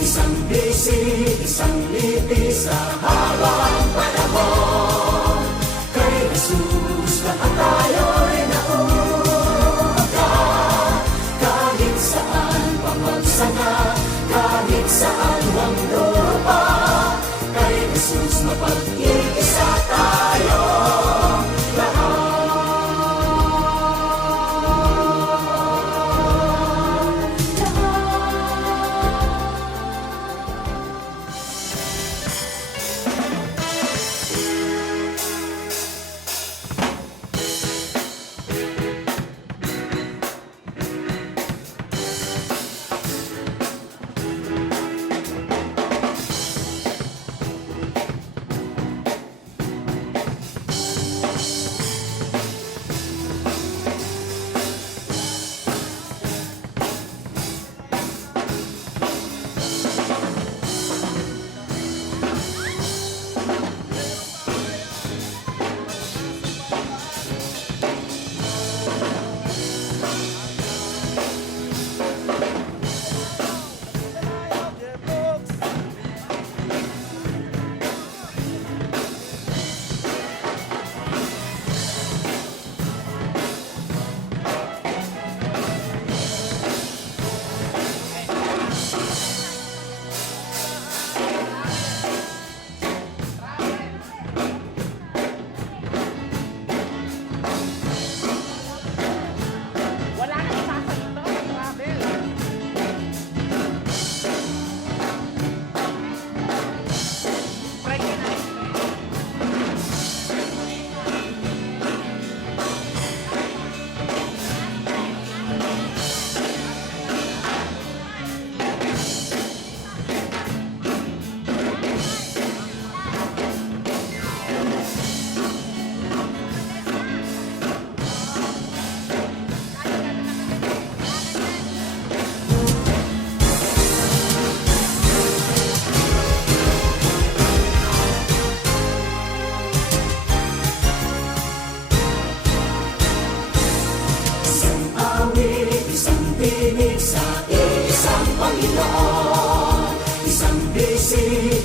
Isang bisig, isang lipi sa habang panahon. Kay Jesus lahat tayo'y nauuga. Kahit saan pamagsanga, kahit saan mang lupa, kay Jesus mapag-iisa tayo lahat.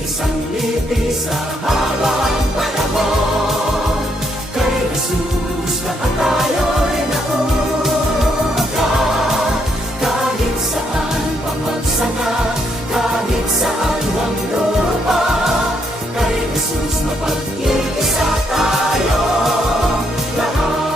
Isang lipi sa habang panahon. Kay Jesus lahat tayo'y nauuga. Kahit saan pamagsanga, kahit saan mang lupa, kay Jesus mapag-iisa tayo lahat.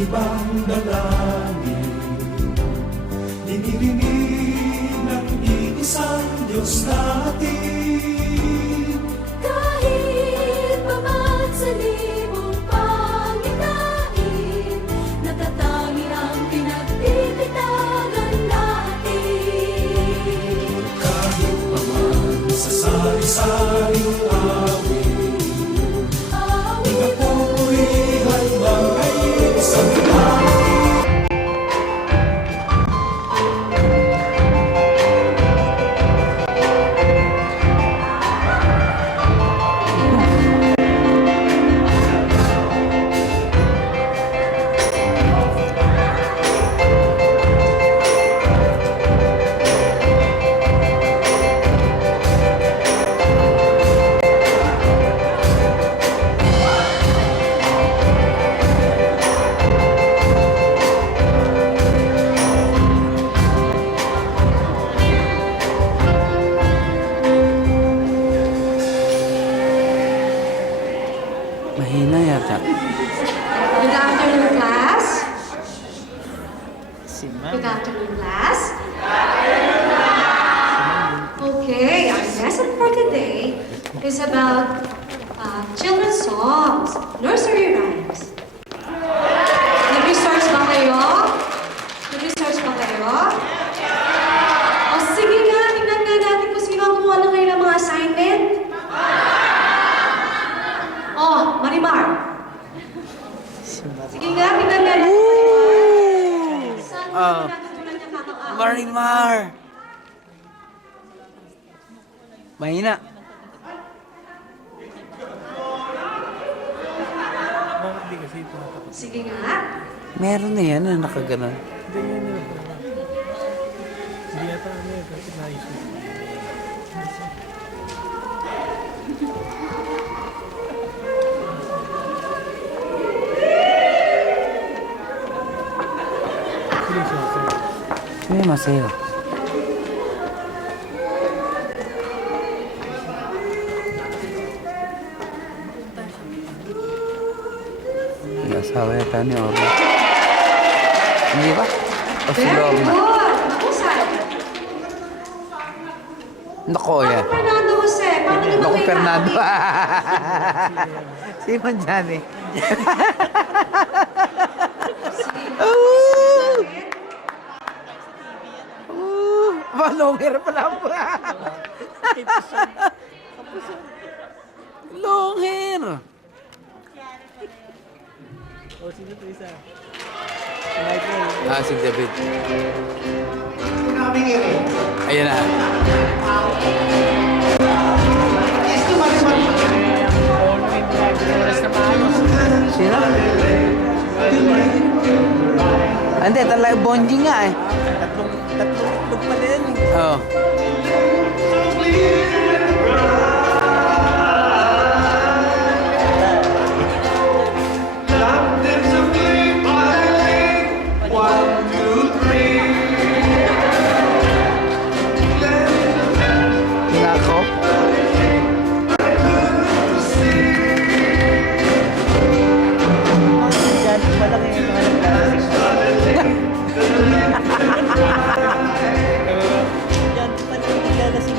Ibang dalangin, dinirinig ng iisang Diyos natin. Kahit paman sa libong pangitain, natatangi ang pinagtititagan natin. Kahit paman sa sari-saring awit, di na pupurihan mga isang Mahina yata. Good afternoon, class. Si Ma'am. Good afternoon, class. Okay, our lesson for today is about children's songs, nursery rhymes. Nag-research ba kayo? Nag-research ba kayo? Oh. natutunan niya kakaawa. Marimar! Mahina. Bakit di kasi ito nakapag... Sige nga. Meron na yan na nakaganon. Hindi yun yun. Hindi yata ano yun. Kasi naisip. Seryoso. May masaya. Yung asawa yata ni Oro. Hindi ba? O si Very Lorna? good. Mahusay. Nako yan. Paano Fernando Jose? Paano niyo Naku, gawin Fernando. namin? Simon Johnny. Long hair pala po. Long hair. O, sino ito isa? Si Michael. Ah, si David. Ayan na. Sino? Hindi, talaga bonji nga eh. Tatlong itlog pa din. Oo. Nako. Diyan, malaki yung mga naglalasing. Diyan, malaki yung naglalasing.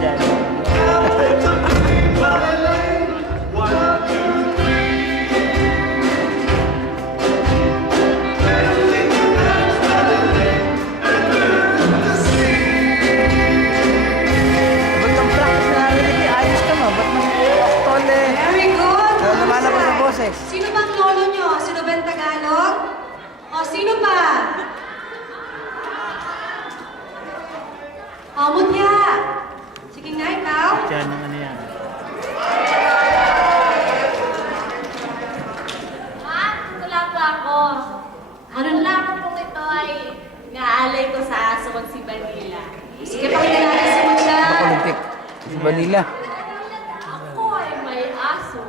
Diyan. Ba't ang practice na namin hindi? Ayos ka mo. Ba't nang tole? Very good. Lumalabas Mahusay. ang boses. Sino bang lolo nyo? Sino ba yung Tagalog? O, sino pa? O, mutya. Sige nga, ikaw. Diyan ang ano yan. Wala pa ako. Ano lang kung ito ay naalay ko sa aso kong si Vanilla. Sige, pakinggan natin si Mutya. Makulintik. Si Vanilla. Ako ay may aso.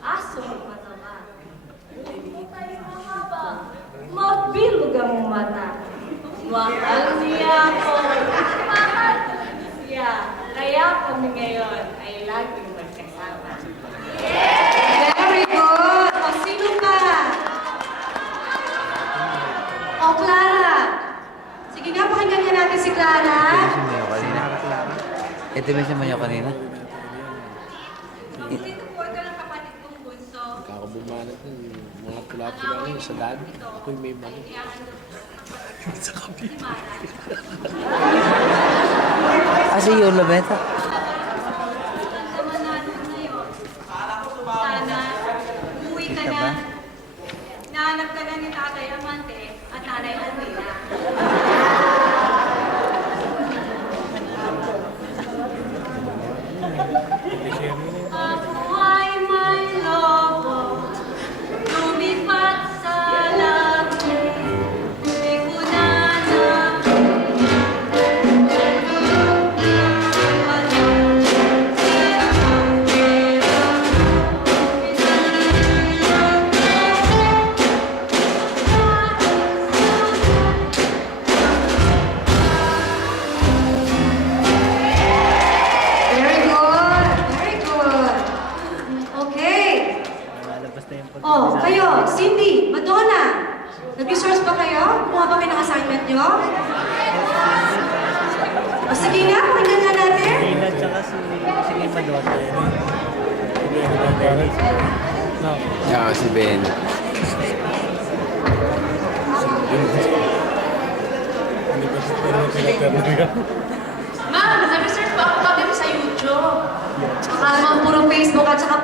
Aso mataba. Ay mahaba. Mabilog ang mata. Mahal niya ako. Mahal siya. Kaya kami ngayon ay laging magkasama. Very good. O, sino pa? O, Clara. Sige nga, pakinggan nga natin si Clara. Ito mo yung kanina. Ito mo yung kanina. Kakabumanat ng mga tula-tula yun sa daan. Ako'y may mali. Ah, si Yola Beta. Sa Manalo ngayon, sana umuwi ka Kita na. ba? Nahanap ka na ni Tatay Amante at Nanay Almira. Ako ay may lobo, lumipat sa langit. Di ko na Very good. Very good. Okay. Lalabas na yung Oh, kayo, Cindy, Madonna. Nag-resource ba kayo? Kumuha ba kayo ng assignment nyo? O sige nga, pakinggan nga natin. Tina tsaka si Madonna. Hindi ako naglalasing. No. Ah, si Ben. Hindi ba sila yan? Ma'am, nag-research pa ako kagabi sa YouTube. Akala mo puro Facebook at saka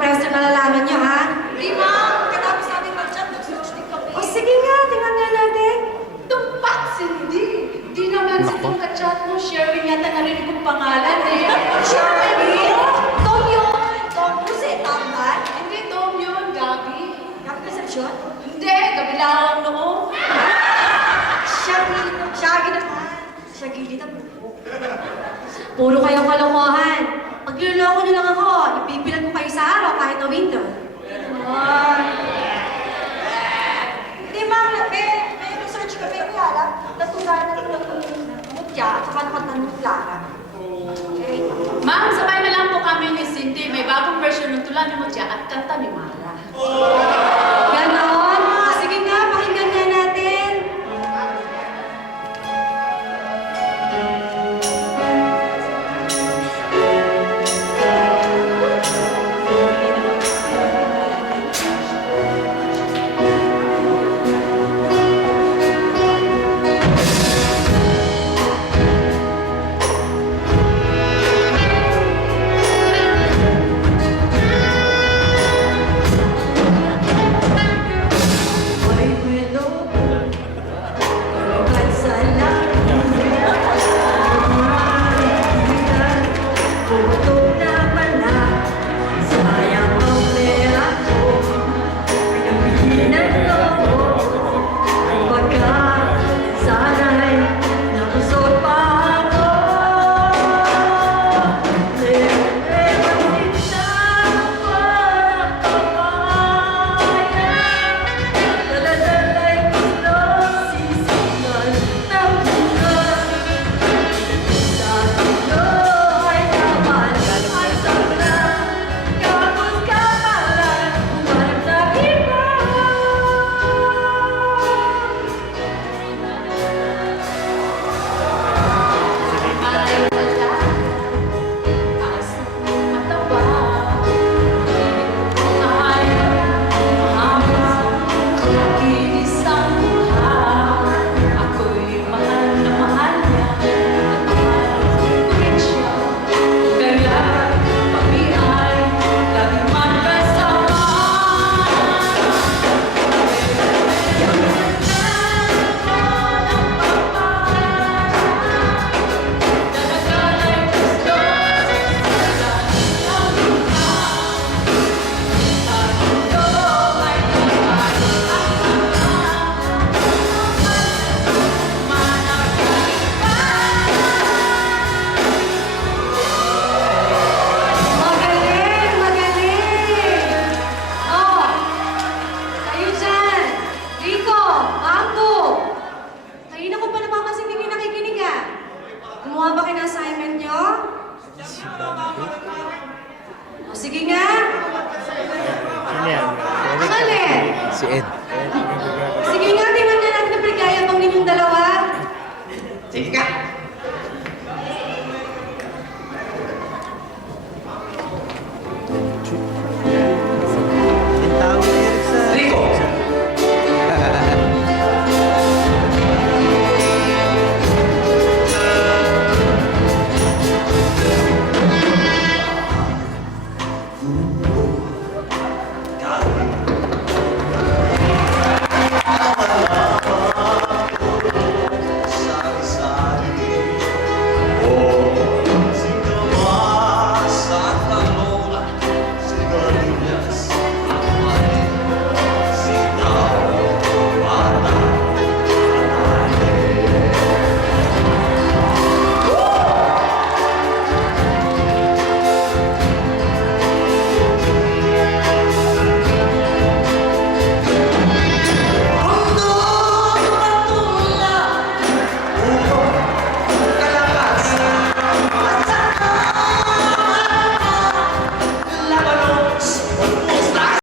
gilid ang buko. Puro kayo kalokohan. Pag niloloko niyo lang ako, ipipilan ko kayo sa araw kahit na winter. Hindi ma'am, may research kami kaya lang. Natuganan ko lang ng mutya at saka nakatanong Clara. Okay. Ma'am, sabay na lang po kami ni Cindy. May bagong version ng Tula ni Mutya at Kanta ni Mara. Ganon? Sige nga, pakinggan nga natin. May willow, hanggang sa langit. Putok na pala, sayang ang pera ko. Pinapigilan ako, pagka sana'y nakusot pa ako. Daladalay gusto, sisigan ng bulan. Sa dulo ay naman ang sabla. Kapos kamalan, humanap ng iba. Ay wala, taas mataba. Ay mahaba, kinis ang buhay. Ako'y mahal na mahal niya at mahal ko rin siya. Kaya kami ay laging magkasama. Magaling! Magaling! Oh! Kayo dyan! Rico! Bambo! Kanina ko pa napapansin hindi kayo nakikinig ah. Gumawa ba kayo ng assignment nyo? O sige nga! Sino yan? Alin? Si Ed.